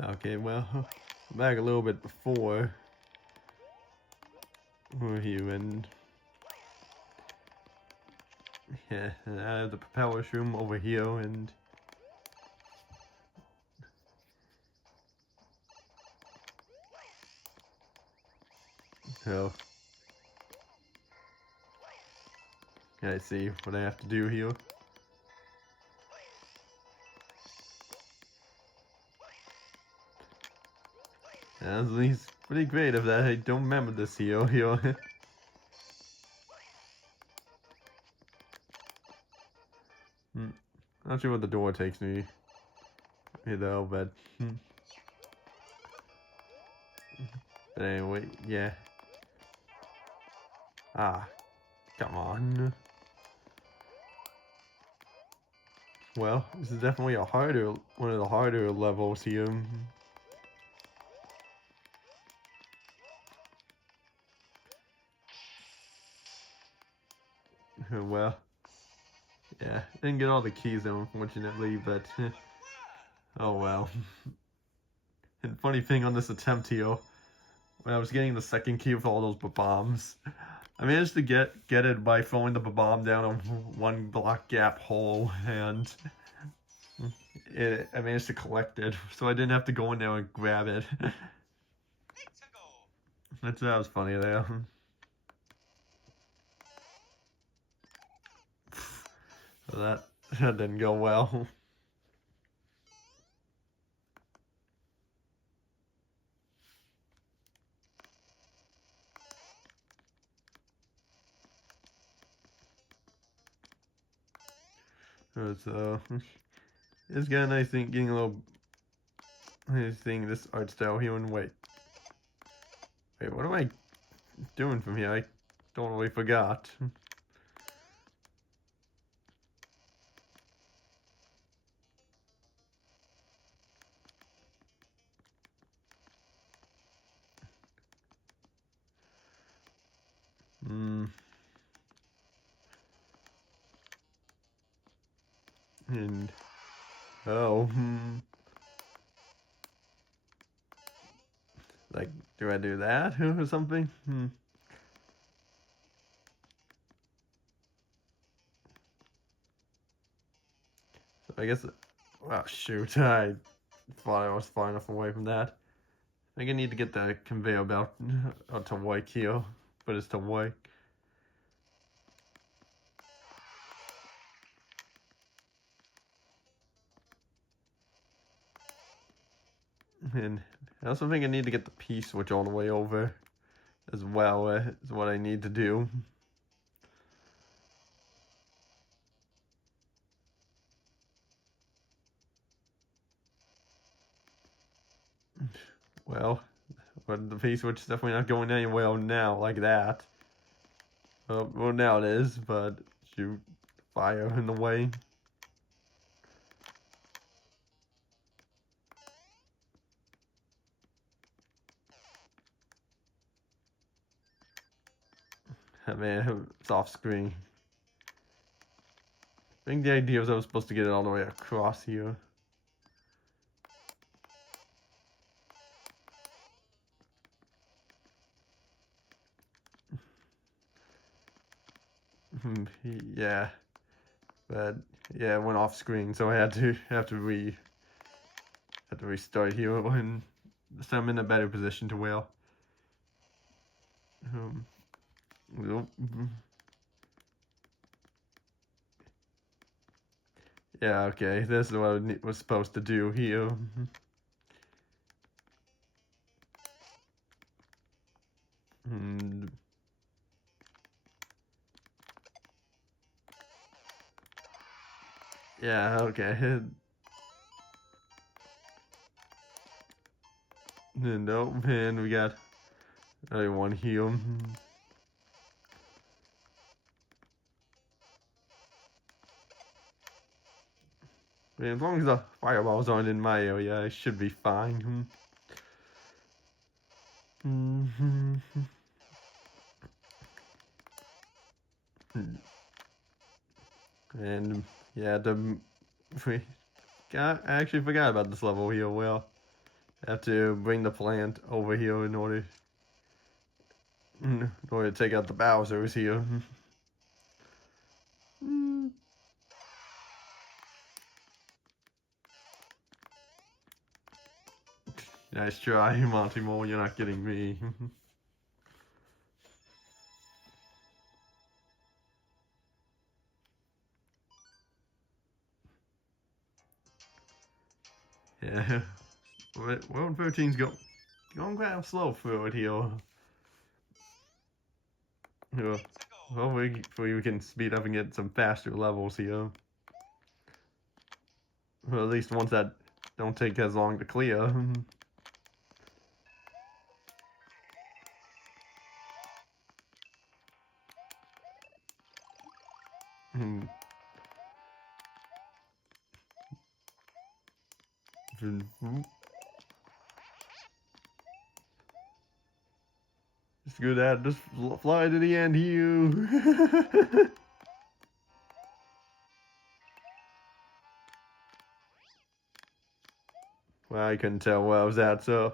Okay, well, back a little bit before we're here, and yeah, I have the propeller room over here, and so I see what I have to do here. At least pretty great of that. I don't remember this here. Not sure what the door takes me, but but anyway, yeah. Ah, come on. Well, this is definitely one of the harder levels here. Well, yeah, didn't get all the keys though, unfortunately, but oh well. And funny thing on this attempt here, when I was getting the second key with all those bombs, I managed to get it by throwing the bomb down a one block gap hole, and I managed to collect it, so I didn't have to go in there and grab it. That was funny there. So that didn't go well. So it's kind of nice thing getting a little nice thing this art style here. And wait, what am I doing from here? I totally forgot. And oh, like, do I do that or something? So I guess, well, shoot, I thought I was far enough away from that. I think I need to get the conveyor belt to work here, but it's to work. And I also think I need to get the P-switch all the way over as well, is what I need to do. Well, but the P-switch is definitely not going anywhere now like that. Well, now it is, but shoot, fire in the way. Man, it's off screen. I think the idea was I was supposed to get it all the way across here. Yeah, but yeah, it went off screen, so I had to restart here, and so I'm in a better position to wheel. Yeah, okay, this is what I was supposed to do here. Yeah, okay. Nope, and we got another one here. Man, as long as the fireballs aren't in my area, I should be fine. And yeah, I actually forgot about this level here. Well, Have to bring the plant over here in order to take out the Bowsers here. Nice try, Monty Mole. You're not getting me. Yeah. World 13's going kind of slow through it here. Hopefully we can speed up and get some faster levels here. Or at least ones that don't take as long to clear. Screw that, just fly to the end, you. Well, I couldn't tell where I was at, so.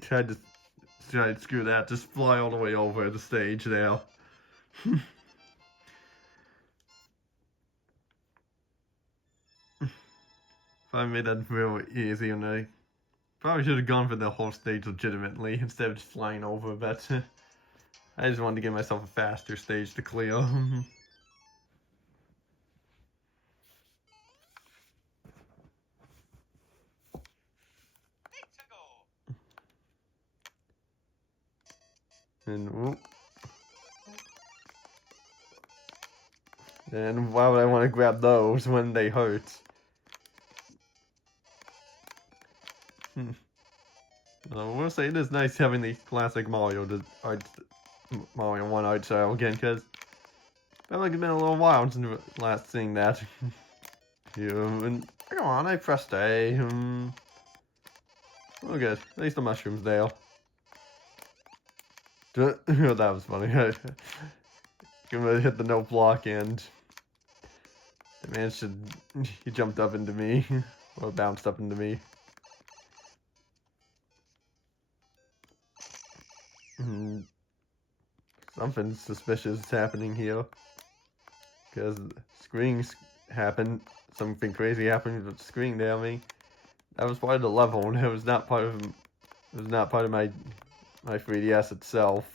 Tried to screw that, just fly all the way over the stage now. I made that real easy, and I probably should have gone for the whole stage legitimately instead of just flying over, but I just wanted to give myself a faster stage to clear. And why would I want to grab those when they hurt? I will say it is nice having the classic Mario 1 art style again, because I feel like it's been a little while since last seeing that. And come on, I pressed A. Oh good, at least the mushroom's there. That was funny. I hit the no block and the man he jumped up into me, or bounced up into me. Something suspicious is happening here. Because screens happened, something crazy happened with the screen there. I mean, that was part of the level, and it was not part of my 3DS itself.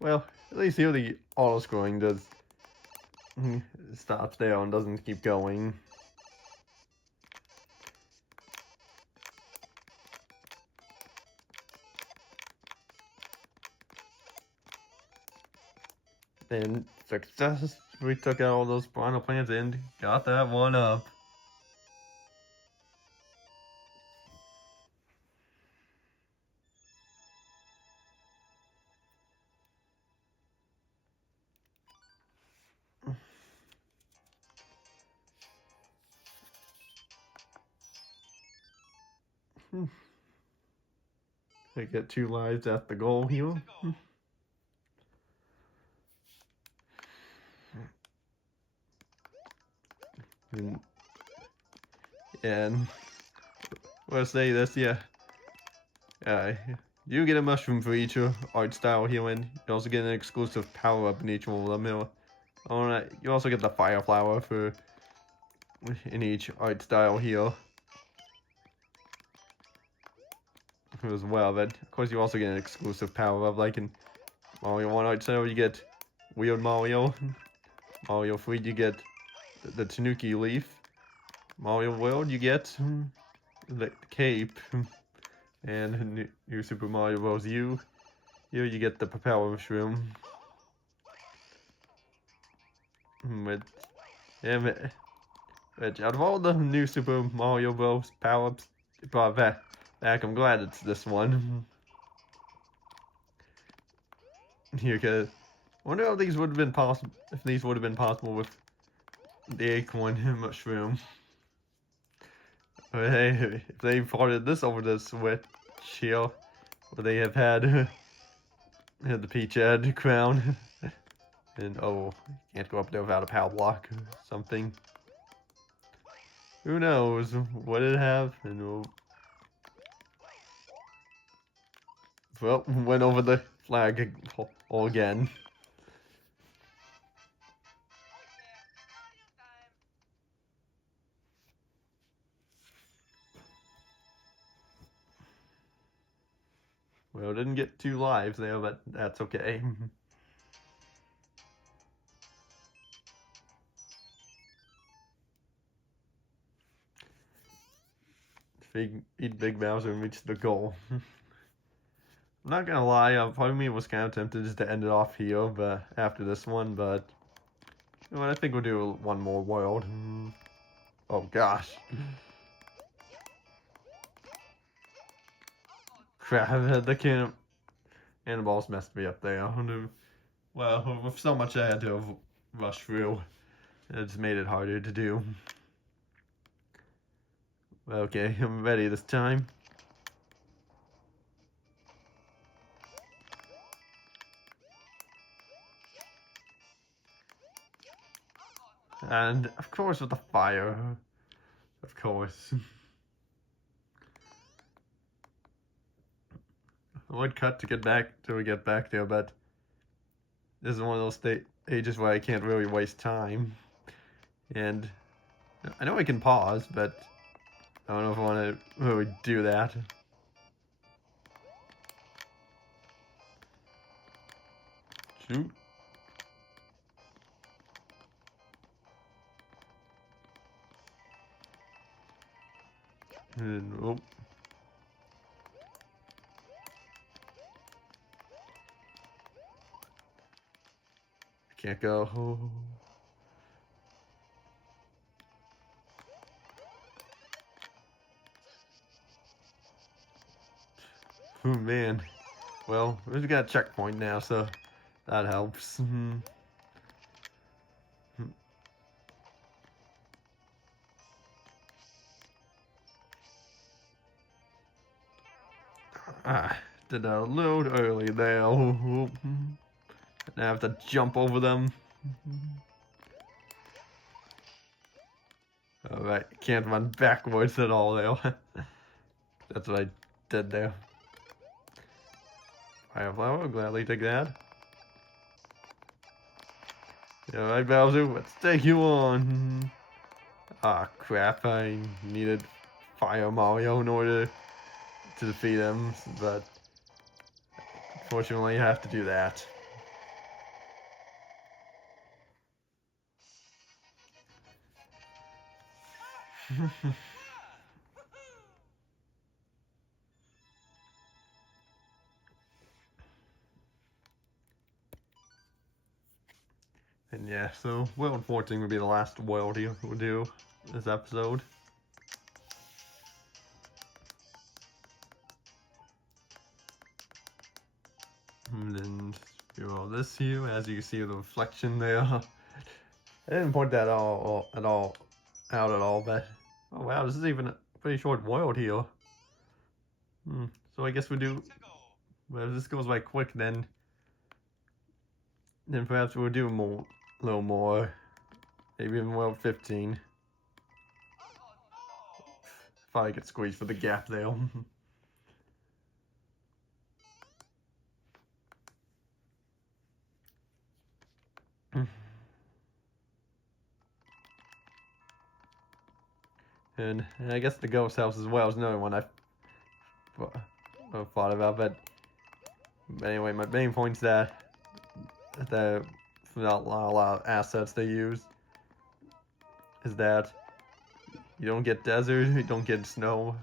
Well, at least here the auto-scrolling does stops there and doesn't keep going. And success, we took out all those piranha plants and got that one up. I get 2 lives at the goal here. And we'll say this, yeah. You get a mushroom for each art style healing. You also get an exclusive power up in each one of them. Alright, you also get the fire flower in each art style here as well. But of course, you also get an exclusive power up, like in Mario 1 art style, you get Weird Mario. Mario 3, you get the Tanuki leaf. Mario World, you get the cape. And New Super Mario Bros. U. Here you get the Propeller Mushroom. Which out of all the new Super Mario Bros. Power-ups brought back, I'm glad it's this one. Here, cause I wonder if these would have been possible. If these would have been possible with the Acorn Mushroom. Hey, if they ported this over to Switch here, would they have had the Peach Head crown? And oh, can't go up there without a power block or something. Who knows what it have? And well, went over the flag all again. Well, didn't get 2 lives there, but that's okay. Beat Big Bowser and reach the goal. I'm not gonna lie, part of me was kind of tempted just to end it off here, but after this one, but you know what, I think we'll do one more world. Oh gosh. Crap, the cannonballs messed me up there. Well, with so much I had to rush through, it just made it harder to do. Okay, I'm ready this time. And of course with the fire. Of course. I would cut to get back there, but this is one of those stages where I can't really waste time. And I know I can pause, but I don't know if I want to really do that. Shoot. And, oh. I can't go. Oh man. Well, we've got a checkpoint now, so that helps. Did a load early there. Now I have to jump over them. Alright, can't run backwards at all there. That's what I did there. Fireflower, I'll gladly take that. Alright, Bowser, let's take you on. Ah, crap, I needed Fire Mario in order to defeat him, but unfortunately I have to do that. And yeah, so World 14 would be the last world we'll do this episode. And then do all this here, as you can see the reflection there. I didn't point that out at all, but oh wow, this is even a pretty short world here. So I guess we do. Well, if this goes by quick, then perhaps we'll do a little more, maybe even world 15. If I get squeezed for the gap there. And I guess the ghost house as well is another one I've thought about, but anyway, my main point's that not a lot of assets they use is that you don't get desert, you don't get snow,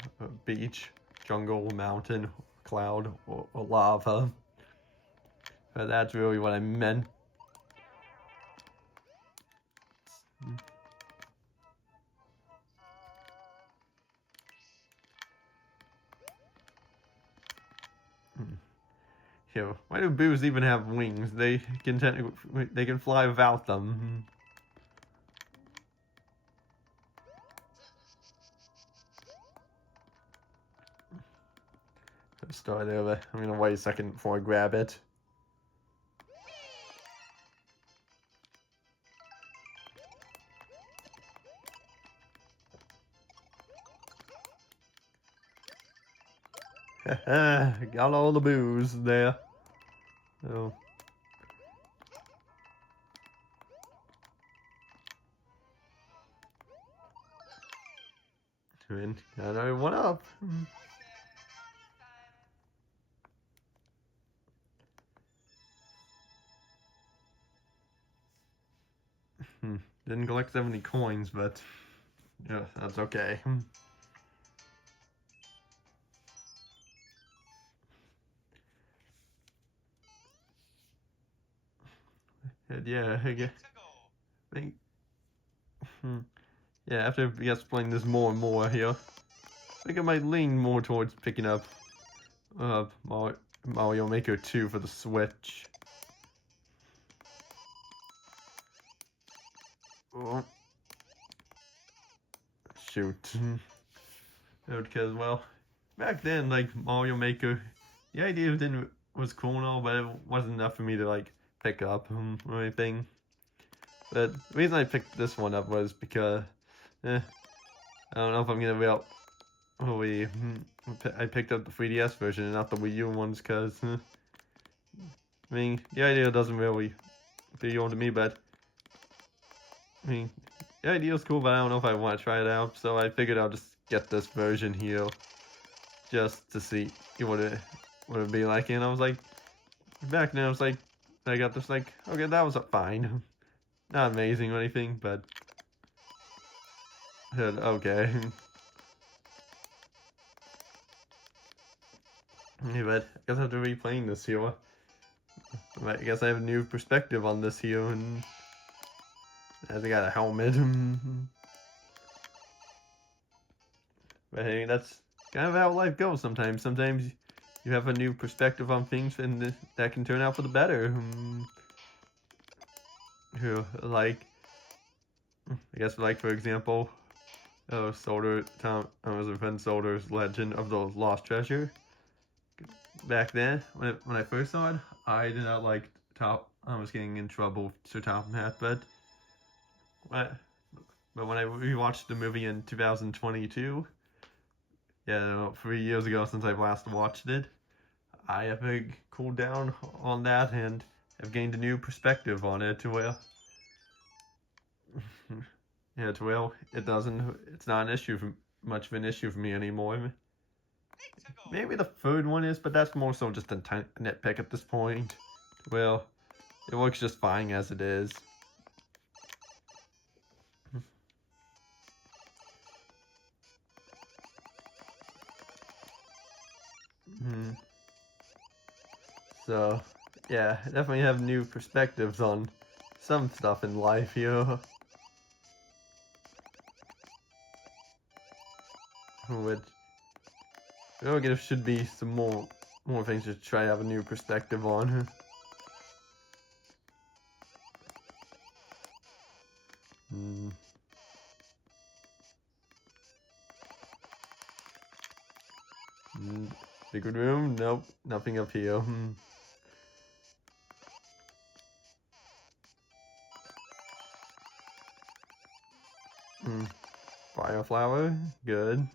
beach, jungle, mountain, cloud, or lava. But that's really what I meant. Here, why do boos even have wings? They can fly without them. start over. I'm gonna wait a second before I grab it. Got all the booze there. Oh. And got another one up. Didn't collect 70 coins, but yeah, that's okay. And yeah, I think, yeah, after I guess playing this more and more here, I think I might lean more towards picking up Mario Maker 2 for the Switch. Oh. Shoot. Because, well, back then, like, Mario Maker, the idea of it was cool and all, but it wasn't enough for me to, like, pick up or anything. But the reason I picked this one up was because, I don't know if I'm gonna be able. I picked up the 3DS version and not the Wii U ones because, I mean, the idea doesn't really appeal to me, but, I mean, the idea is cool, but I don't know if I want to try it out, so I figured I'll just get this version here just to see what it would be like. And I was like, back then I was like, I got this, like, okay, that was fine. Not amazing or anything, but okay. Yeah, but I guess I have to be playing this here. I guess I have a new perspective on this here, and as I got a helmet. But hey, that's kind of how life goes sometimes. Sometimes you have a new perspective on things, and that can turn out for the better. Like, I guess, like, for example, Thomas Solder's Legend of the Lost Treasure. Back then, when I first saw it, I did not like I was getting in trouble with Sir Top Hat, but when I rewatched the movie in 2022, yeah, 3 years ago since I last watched it, I have cooled down on that and have gained a new perspective on it to where, yeah, to where it's not much of an issue for me anymore. Maybe the third one is, but that's more so just a nitpick at this point. Well, it works just fine as it is. So, yeah, definitely have new perspectives on some stuff in life here. Which, I guess should be some more things to try to have a new perspective on. Secret room? Nope, nothing up here. Fire flower? Good.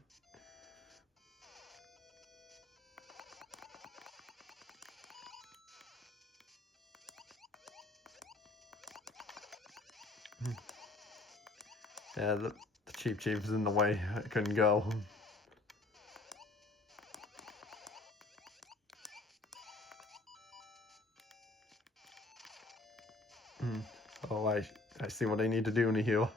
Yeah, the Cheep is in the way. I couldn't go. Oh, I see what I need to do in here.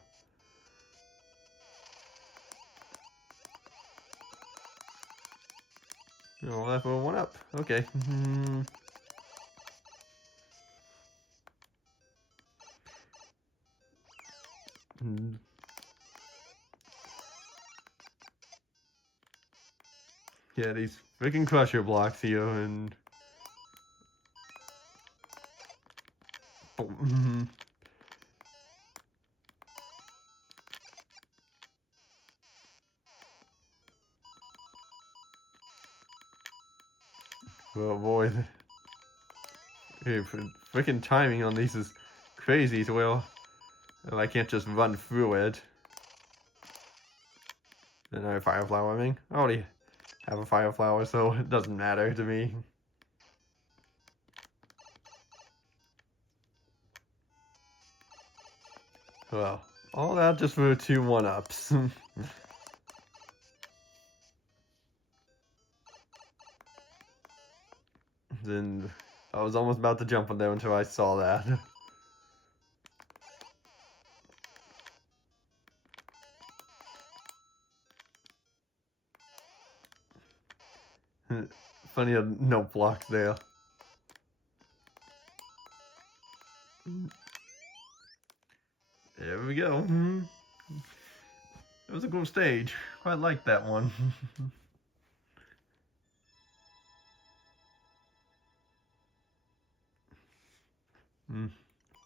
Oh, level one up. Okay. Yeah, these freaking crusher blocks here, and Oh boy. Freaking timing on these is crazy, so well, I can't just run through it. Another fire flower, I mean. I already have a fire flower, so it doesn't matter to me. Well, all that just for 2 1-ups. Then I was almost about to jump on there until I saw that. Funny, no blocks there. There we go. It was a cool stage. Quite like that one.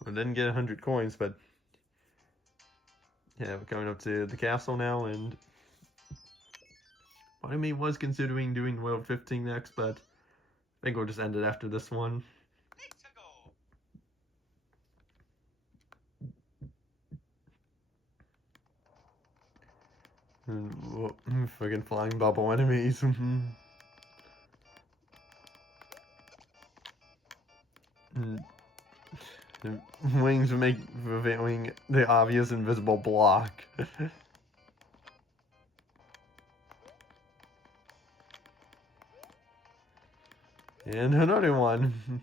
I didn't get 100 coins, but yeah, we're coming up to the castle now, and part of me was considering doing World 15 next, but I think we'll just end it after this one. Friggin' flying bubble enemies. Wings make revealing the obvious invisible block. And another one.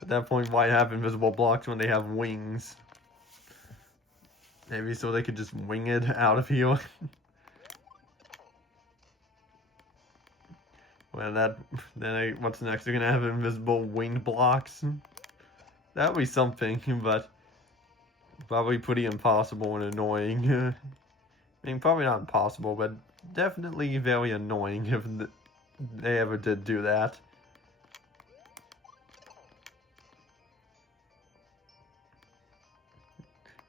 At that point, why have invisible blocks when they have wings? Maybe so they could just wing it out of here. Well, what's next? They're gonna have invisible wing blocks. That would be something, but probably pretty impossible and annoying. I mean, probably not impossible, but definitely very annoying if they ever did do that.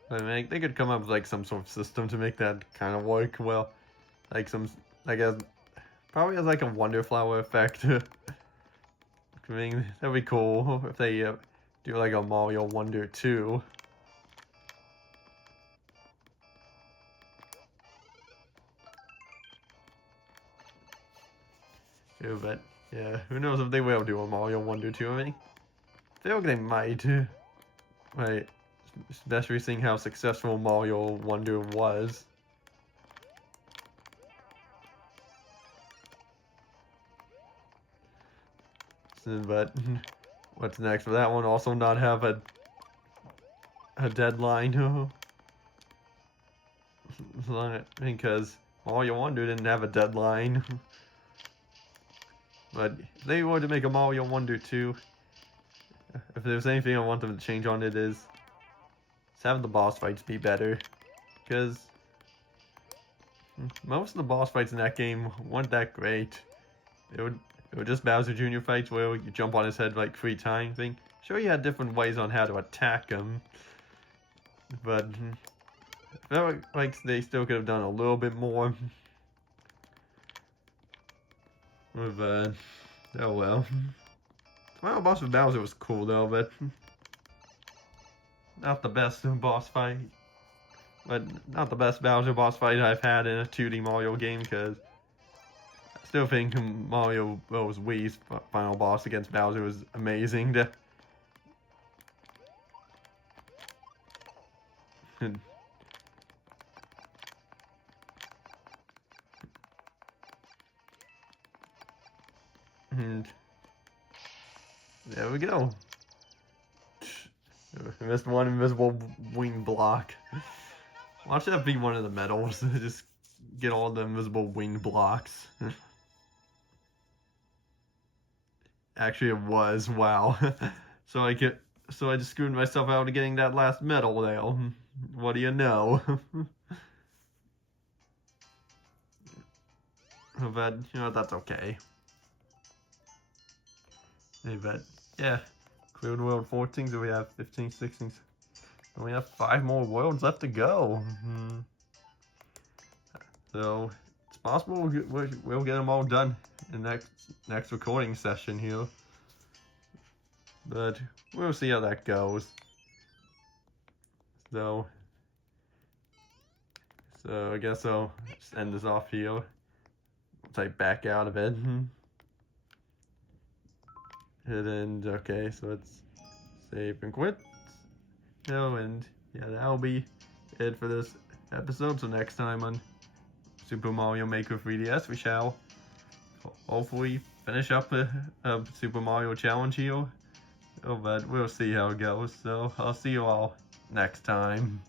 I mean, they could come up with like some sort of system to make that kind of work well, like I guess, probably has like a wonder flower effect. I mean, that'd be cool if they do like a Mario Wonder 2. Yeah, but yeah, who knows if they will do a Mario Wonder 2? I mean, I feel like they might. Right, especially seeing how successful Mario Wonder was. But what's next for that one? Also not have a deadline. Because Mario Wonder didn't have a deadline. But if they were to make a Mario Wonder 2, if there's anything I want them to change on it is have the boss fights be better. Because most of the boss fights in that game weren't that great. It were just Bowser Jr. fights where you jump on his head like 3 times. Sure, you had different ways on how to attack him, but I felt like they still could have done a little bit more. But oh well. Final boss with Bowser was cool though, but not the best boss fight. But not the best Bowser boss fight I've had in a 2D Mario game, because I still think Mario Bros. Wii's final boss against Bowser was amazing. And there we go. I missed one invisible wing block. Watch that be one of the medals. Just get all the invisible wing blocks. Actually, it was. Wow. So I just screwed myself out of getting that last medal there. What do you know? But you know, that's okay. But yeah, cleared world 14, so we have 15, 16, and we have 5 more worlds left to go. So it's possible we'll get them all done in next recording session here. But we'll see how that goes. So I guess I'll just end this off here. Once I back out of it. And okay, so let's save and quit. And yeah, that'll be it for this episode. So next time on Super Mario Maker 3DS, we shall hopefully finish up a Super Mario challenge here. Oh, but we'll see how it goes. So I'll see you all next time.